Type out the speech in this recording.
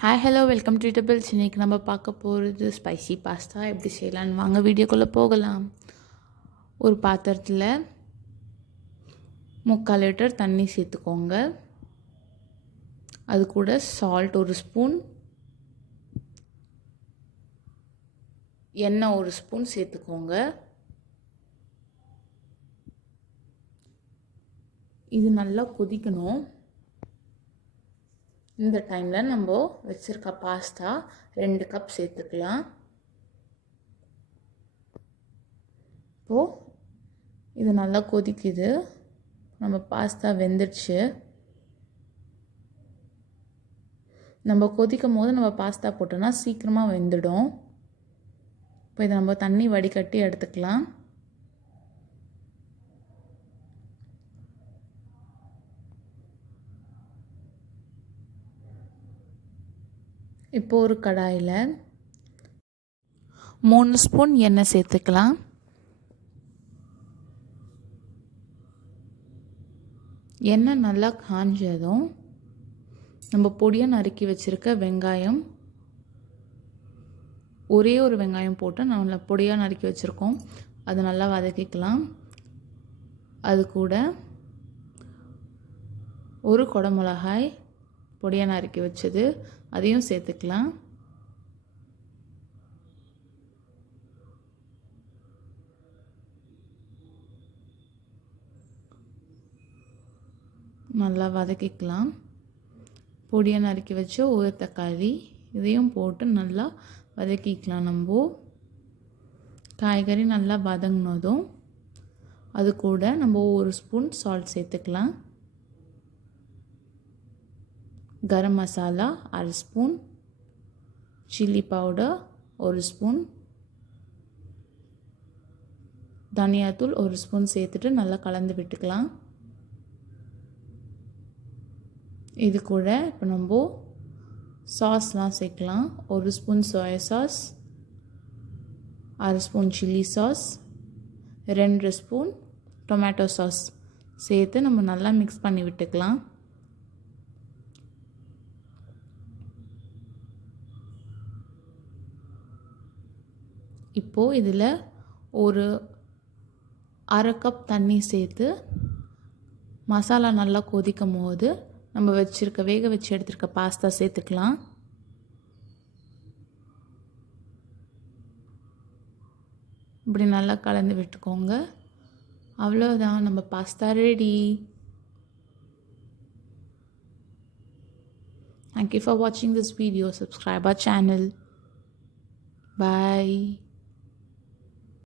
Hi hello welcome to doubles. இன்றைக்கி நம்ம பார்க்க போகிறது ஸ்பைசி பாஸ்தா எப்படி செய்யலான்னு வாங்க வீடியோக்குள்ளே போகலாம். ஒரு பாத்திரத்தில் 3/4 லிட்டர் தண்ணி சேர்த்துக்கோங்க. அது கூட சால்ட் 1 ஸ்பூன், எண்ணெய் 1 ஸ்பூன் சேர்த்துக்கோங்க. இது நல்லா கொதிக்கணும். இந்த டைமில் நம்ம வச்சுருக்க பாஸ்தா 2 கப் சேர்த்துக்கலாம். இப்போது இது நல்லா கொதிக்குது. நம்ம பாஸ்தா வெந்துடுச்சு. நம்ம கொதிக்கும் போது நம்ம பாஸ்தா போட்டோன்னா சீக்கிரமாக வெந்துடும். இப்போ இதை நம்ம தண்ணி வடிகட்டி எடுத்துக்கலாம். இப்போ ஒரு கடாயில் 3 ஸ்பூன் எண்ணெய் சேர்த்துக்கலாம். எண்ணெய் நல்லா காஞ்சதும் நம்ம பொடியாக நறுக்கி வச்சுருக்க வெங்காயம், ஒரே ஒரு வெங்காயம் போட்டு நம்ம பொடியாக நறுக்கி வச்சுருக்கோம், அதை நல்லா வதக்கிக்கலாம். அது கூட ஒரு குடமிளகாய் பொடியாக நறுக்கி வச்சது அதையும் சேர்த்துக்கலாம். நல்லா வதக்கிக்கலாம். பொடியாக நறுக்கி வச்ச ஒரு தக்காளி இதையும் போட்டு நல்லா வதக்கிக்கலாம். நம்ம காய்கறி நல்லா வதங்கினதும் அது கூட நம்ம 1 ஸ்பூன் சால்ட் சேர்த்துக்கலாம். Garam masala 1/2 spoon, chilli powder 1 spoon, தனியாத்தூள் 1 ஸ்பூன் சேர்த்துட்டு நல்லா கலந்து விட்டுக்கலாம். இது கூட இப்போ நம்ம சாஸ்லாம் சேர்க்கலாம். 1 spoon soya sauce, 1/2 spoon chilli sauce, 2 spoon tomato sauce சேர்த்து நம்ம நல்லா மிக்ஸ் பண்ணி விட்டுக்கலாம். இப்போது இதில் ஒரு 1/2 கப் தண்ணி சேர்த்து மசாலா நல்லா கொதிக்கும் போது நம்ம வேக வச்சு எடுத்துருக்க பாஸ்தா சேர்த்துக்கலாம். இப்படி நல்லா கலந்து விட்டுக்கோங்க. அவ்வளோதான், நம்ம pasta ready. Thank you for watching this video. Subscribe our channel. Bye.